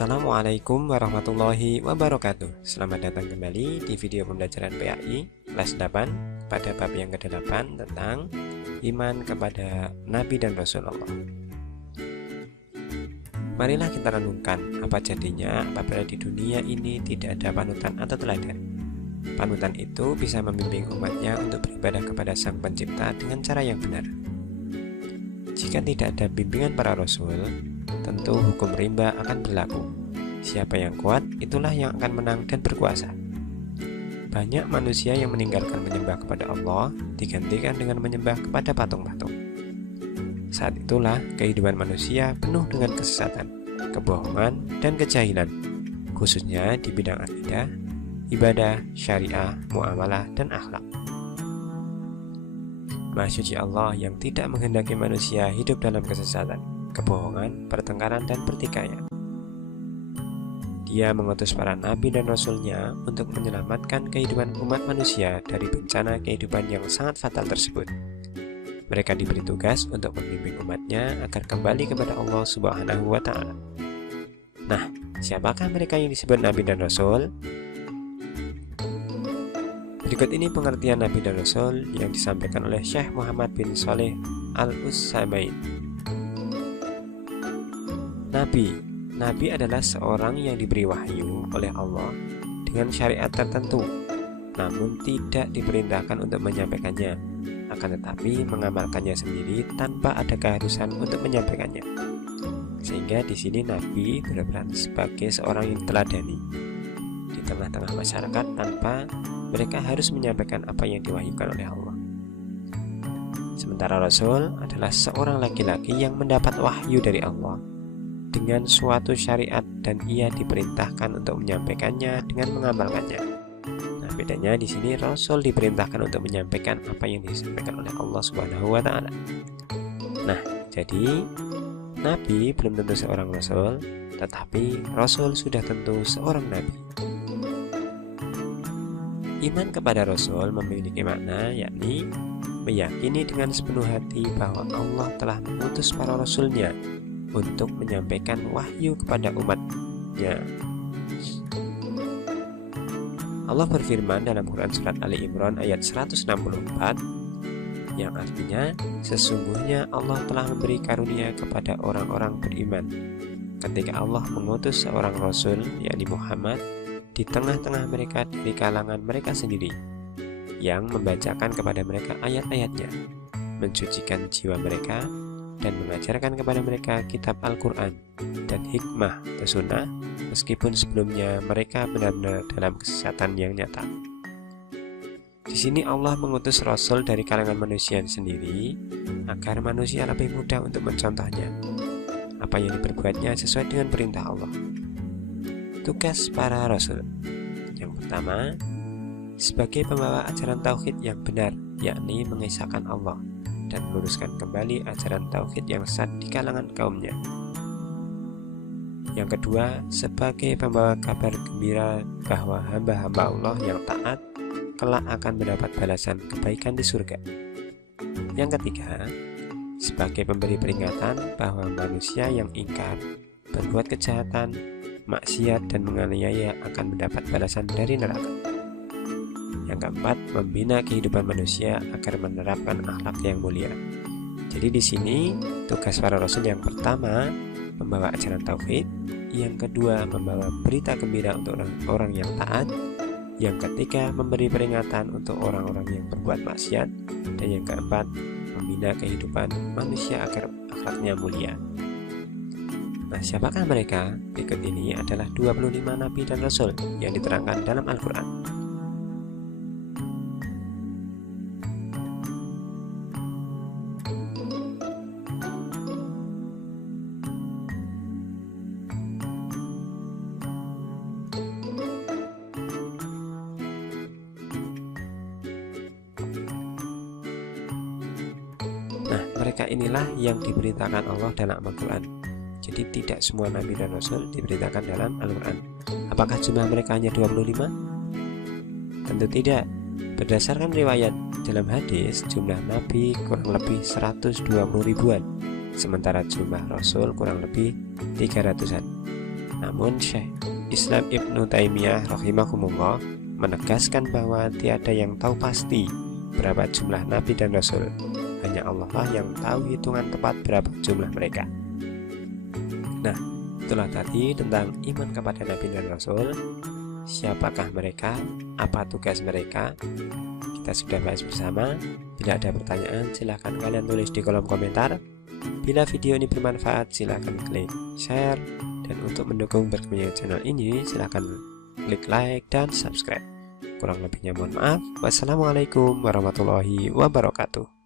Assalamualaikum warahmatullahi wabarakatuh. Selamat datang kembali di video pembelajaran PAI kelas 8 pada bab yang ke-8 tentang iman kepada Nabi dan Rasul Allah. Marilah kita renungkan apa jadinya apabila di dunia ini tidak ada panutan atau teladan. Panutan itu bisa membimbing umatnya untuk beribadah kepada Sang Pencipta dengan cara yang benar. Jika tidak ada bimbingan para Rasul, tentu hukum rimba akan berlaku. Siapa yang kuat, itulah yang akan menang dan berkuasa. Banyak manusia yang meninggalkan menyembah kepada Allah, digantikan dengan menyembah kepada patung-patung. Saat itulah kehidupan manusia penuh dengan kesesatan, kebohongan, dan kejahilan, khususnya di bidang akidah, ibadah, syariah, muamalah, dan akhlak. Maha Suci Allah yang tidak menghendaki manusia hidup dalam kesesatan, kebohongan, pertengkaran, dan pertikaian. Dia mengutus para nabi dan rasulnya untuk menyelamatkan kehidupan umat manusia dari bencana kehidupan yang sangat fatal tersebut. Mereka diberi tugas untuk membimbing umatnya agar kembali kepada Allah Subhanahu wa Ta'ala. Nah, siapakah mereka yang disebut nabi dan rasul? Berikut ini pengertian nabi dan rasul yang disampaikan oleh Syekh Muhammad bin Shalih Al-Utsaimin. Nabi adalah seorang yang diberi wahyu oleh Allah dengan syariat tertentu, namun tidak diperintahkan untuk menyampaikannya, akan tetapi mengamalkannya sendiri tanpa ada keharusan untuk menyampaikannya. Sehingga di sini Nabi berperan sebagai seorang yang teladani di tengah-tengah masyarakat tanpa mereka harus menyampaikan apa yang diwahyukan oleh Allah. Sementara Rasul adalah seorang laki-laki yang mendapat wahyu dari Allah dengan suatu syariat dan ia diperintahkan untuk menyampaikannya dengan mengamalkannya. Nah, bedanya di sini Rasul diperintahkan untuk menyampaikan apa yang disampaikan oleh Allah Subhanahu wa Ta'ala. Nah, jadi Nabi belum tentu seorang Rasul, tetapi Rasul sudah tentu seorang Nabi. Iman kepada Rasul memiliki makna, yakni meyakini dengan sepenuh hati bahwa Allah telah mengutus para Rasulnya untuk menyampaikan wahyu kepada umatnya. Allah berfirman dalam Quran Surat Ali Imran ayat 164 yang artinya, sesungguhnya Allah telah memberi karunia kepada orang-orang beriman ketika Allah mengutus seorang Rasul, yakni Muhammad, di tengah-tengah mereka dari kalangan mereka sendiri, yang membacakan kepada mereka ayat-ayatnya, mensucikan jiwa mereka, dan mengajarkan kepada mereka kitab Al-Quran dan hikmah atau sunnah, meskipun sebelumnya mereka benar-benar dalam kesesatan yang nyata. Di sini Allah mengutus Rasul dari kalangan manusia sendiri, agar manusia lebih mudah untuk mencontohnya. Apa yang diperbuatnya sesuai dengan perintah Allah. Tugas para Rasul. Yang pertama, sebagai pembawa ajaran tauhid yang benar, yakni mengesahkan Allah dan meluruskan kembali ajaran tauhid yang sesat di kalangan kaumnya. Yang kedua, sebagai pembawa kabar gembira bahwa hamba-hamba Allah yang taat kelak akan mendapat balasan kebaikan di surga. Yang ketiga, sebagai pemberi peringatan bahwa manusia yang ingkar, berbuat kejahatan, maksiat, dan menganiaya akan mendapat balasan dari neraka. Yang keempat, membina kehidupan manusia agar menerapkan akhlak yang mulia. Jadi di sini tugas para rasul yang pertama membawa ajaran tauhid, yang kedua membawa berita gembira untuk orang-orang yang taat, yang ketiga memberi peringatan untuk orang-orang yang berbuat maksiat, dan yang keempat membina kehidupan manusia agar akhlaknya mulia. Nah, siapakah mereka? Berikut ini adalah 25 nabi dan rasul yang diterangkan dalam Al-Quran. Nah, mereka inilah yang diberitakan Allah dalam Al-Quran. Jadi tidak semua nabi dan rasul diberitakan dalam Al-Quran. Apakah jumlah mereka hanya 25? Tentu tidak. Berdasarkan riwayat dalam hadis, jumlah nabi kurang lebih 120 ribuan, sementara jumlah rasul kurang lebih 300-an. Namun Syekh Islam Ibnu Taimiyah rahimahumullah menegaskan bahwa tiada yang tahu pasti berapa jumlah nabi dan rasul. Hanya Allah lah yang tahu hitungan tepat berapa jumlah mereka. Nah, itulah tadi tentang iman kepada nabi dan rasul. Siapakah mereka? Apa tugas mereka? Kita sudah bahas bersama. Bila ada pertanyaan, silahkan kalian tulis di kolom komentar. Bila video ini bermanfaat, silahkan klik share. Dan untuk mendukung berkembangnya channel ini, silahkan klik like dan subscribe. Kurang lebihnya mohon maaf. Wassalamualaikum warahmatullahi wabarakatuh.